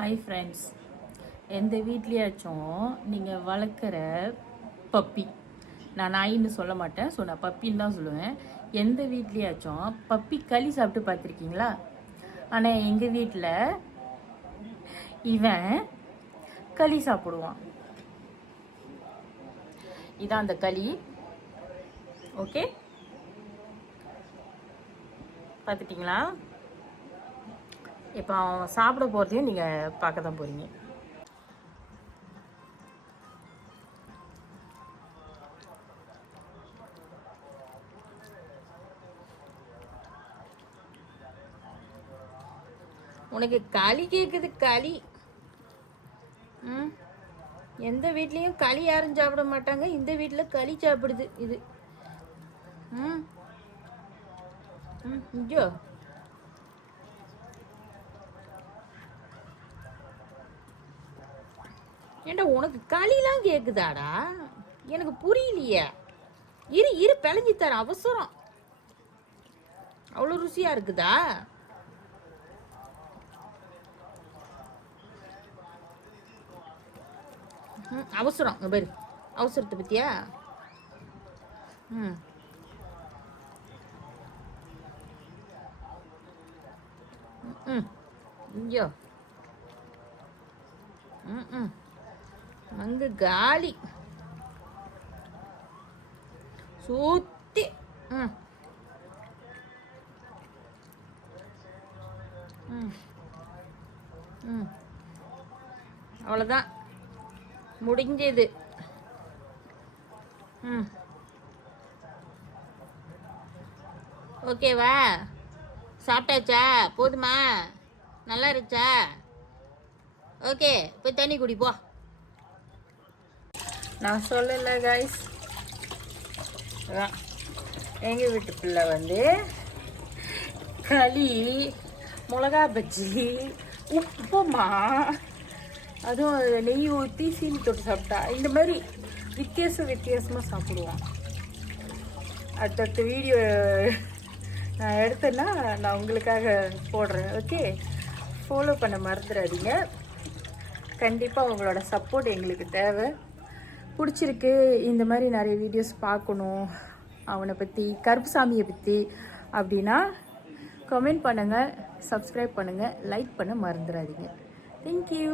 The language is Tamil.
ஹாய் ஃப்ரெண்ட்ஸ், எந்த வீட்லேயாச்சும் நீங்கள் வளர்க்குற பப்பி, நான் நாயின்னு சொல்ல மாட்டேன், ஸோ நான் பப்பின்னு தான் சொல்லுவேன். எந்த வீட்லேயாச்சும் பப்பி களி சாப்பிட்டு பார்த்துருக்கீங்களா? ஆனால் எங்கள் வீட்டில் இவன் களி சாப்பிடுவான். இதான் அந்த களி. ஓகே, பார்த்துட்டிங்களா? இப்போ அவன் சாப்பிட போகிறதையும் நீங்கள் பார்க்க தான் போகிறீங்க. உனக்கு களி கேட்குது, களி. எந்த வீட்லேயும் களி யாரும் சாப்பிட மாட்டாங்க, இந்த வீட்டில் களி சாப்பிடுது இது. ஐயோ, ஏண்டா உனக்கு களிலாம் கேட்குதாடா? எனக்கு புரியலையே. இரு இரு பிழைஞ்சி தர, அவசரம். அவ்வளோ ருசியாக இருக்குதா? அவசரம் பேரு, அவசரத்தை பத்தியா? ஐயோ, அங்கு காலி சுத்தி. அவ்வளோதான், முடிஞ்சது. ஓகேவா? சாப்பிட்டாச்சா? போதுமா? நல்லா இருச்சா? ஓகே, போய் தண்ணி குடி போ. நான் சொல்லலை கைஸ், எங்கள் வீட்டு பிள்ளை வந்து களி, மிளகா பஜ்ஜி, உப்புமா, அதுவும் நெய் ஊற்றி சீனி தொட்டு சாப்பிட்டா, இந்த மாதிரி வித்தியாசமாக சாப்பிடுவான். அடுத்தடுத்த வீடியோ நான் எடுத்தேன்னா நான் உங்களுக்காக போடுறேன். ஓகே, ஃபாலோ பண்ண மறந்துடாதீங்க. கண்டிப்பாக உங்களோட சப்போர்ட் எங்களுக்கு தேவை. பிடிச்சிருக்கு, இந்த மாதிரி நிறைய வீடியோஸ் பார்க்கணும் அவனை பற்றி, கருப்புசாமியை பற்றி அப்படின்னா கமெண்ட் பண்ணுங்கள், சப்ஸ்கிரைப் பண்ணுங்கள், லைக் பண்ண மறந்துடாதீங்க. தேங்க்யூ.